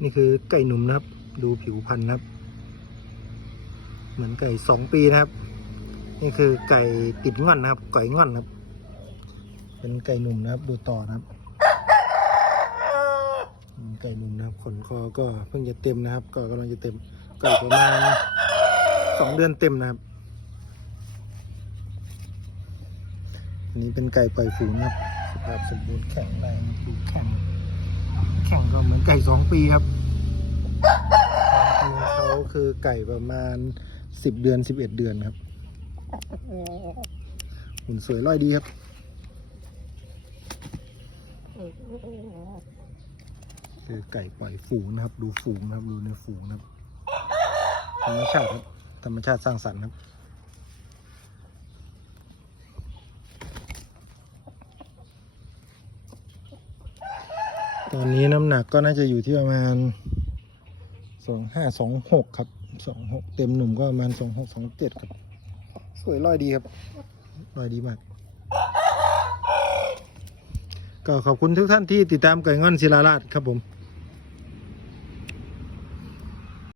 นี่คือไก่หนุ่มนะครับ ดูผิวพรรณนะครับ เหมือนไก่สองปีนะครับ นี่คือไก่ติดง่อนนะครับ ไก่ง่อนครับ เป็นไก่หนุ่มนะครับ ดูต่อนะครับ ไก่หนุ่มนะครับ ขนคอก็เพิ่งจะเต็มนะครับ ก็กำลังจะเต็มก่ประมาณสองเดือนเต็มนะครับอันนี้เป็นไก่ปล่อยฝูงนะครับสภาพสมบูรณ์แข็งแรงดูแข็ง แข็งก็เหมือนไก่สองปีครับควเขาคือไก่ประมาณสิบเดือนสิบเอ็ดเดือนครับหุ่นสวยร้อยดีครับคือไก่ปล่อยฝูงนะครับ ดูฝูงนะครับ ดูในฝูงนะครับธรรมชาติครับธรรมชาติสร้างสรรค์ครับ ตอนนี้น้ำหนักก็น่าจะอยู่ที่ประมาณสองห้าสองหกครับสองหกเต็มหนุ่มก็ประมาณสองหกสองเจ็ดครับ สวยลอยดีครับลอยดีมาก ก็ขอบคุณทุกท่านที่ติดตามไก่ง่อนศิลาราชครับผม